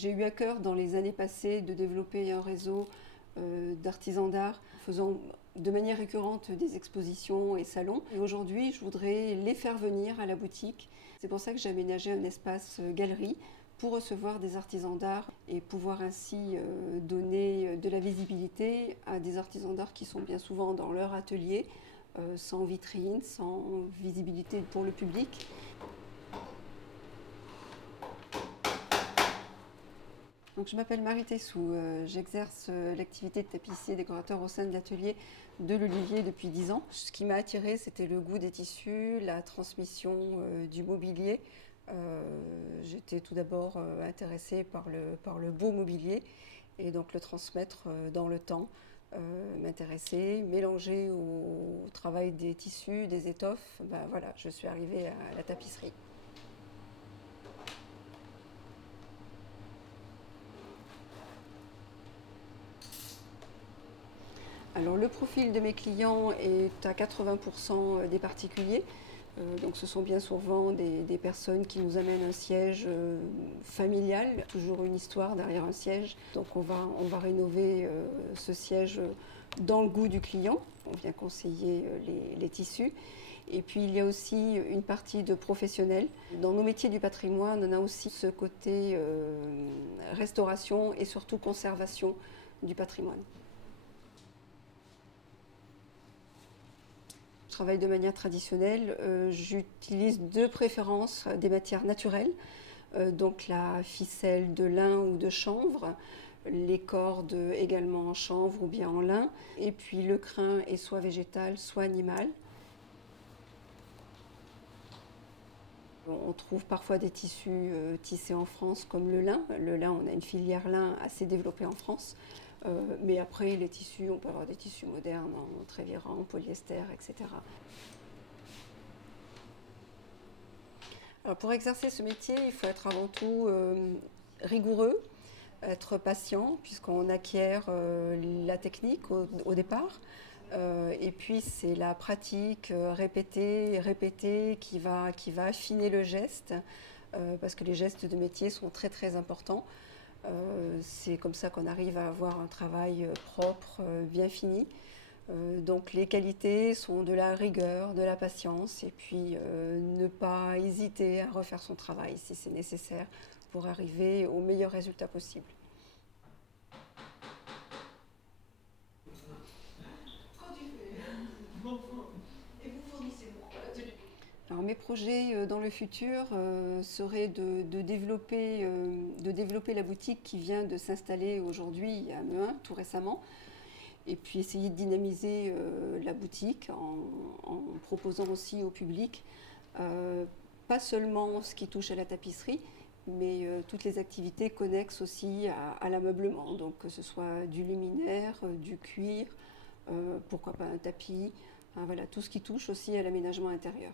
J'ai eu à cœur dans les années passées de développer un réseau d'artisans d'art faisant de manière récurrente des expositions et salons. Et aujourd'hui, je voudrais les faire venir à la boutique. C'est pour ça que j'ai aménagé un espace galerie pour recevoir des artisans d'art et pouvoir ainsi donner de la visibilité à des artisans d'art qui sont bien souvent dans leur atelier, sans vitrine, sans visibilité pour le public. Donc, je m'appelle Marie Tessou, j'exerce l'activité de tapissier décorateur au sein de l'atelier de l'Olivier depuis 10 ans. Ce qui m'a attirée, c'était le goût des tissus, la transmission du mobilier. J'étais tout d'abord intéressée par le beau mobilier et donc le transmettre dans le temps m'intéressait. Mélanger au travail des tissus, des étoffes, ben voilà, je suis arrivée à la tapisserie. Alors le profil de mes clients est à 80% des particuliers. Donc ce sont bien souvent des personnes qui nous amènent un siège familial, toujours une histoire derrière un siège. Donc on va rénover ce siège dans le goût du client. On vient conseiller les tissus. Et puis il y a aussi une partie de professionnels. Dans nos métiers du patrimoine, on a aussi ce côté restauration et surtout conservation du patrimoine. Je travaille de manière traditionnelle. J'utilise de préférence des matières naturelles, donc la ficelle de lin ou de chanvre, les cordes également en chanvre ou bien en lin, et puis le crin est soit végétal, soit animal. On trouve parfois des tissus tissés en France comme le lin. Le lin, on a une filière lin assez développée en France. Mais après, les tissus, on peut avoir des tissus modernes en tréviran, en polyester, etc. Alors pour exercer ce métier, il faut être avant tout rigoureux, être patient, puisqu'on acquiert la technique au départ. Et puis c'est la pratique répétée qui va affiner le geste, parce que les gestes de métier sont très très importants. C'est comme ça qu'on arrive à avoir un travail propre, bien fini. Donc les qualités sont de la rigueur, de la patience, et puis ne pas hésiter à refaire son travail si c'est nécessaire pour arriver au meilleur résultat possible. Alors, mes projets dans le futur seraient de développer la boutique qui vient de s'installer aujourd'hui à Mehun, tout récemment, et puis essayer de dynamiser la boutique en proposant aussi au public pas seulement ce qui touche à la tapisserie, mais toutes les activités connexes aussi à l'ameublement, donc que ce soit du luminaire, du cuir, pourquoi pas un tapis, hein, voilà, tout ce qui touche aussi à l'aménagement intérieur.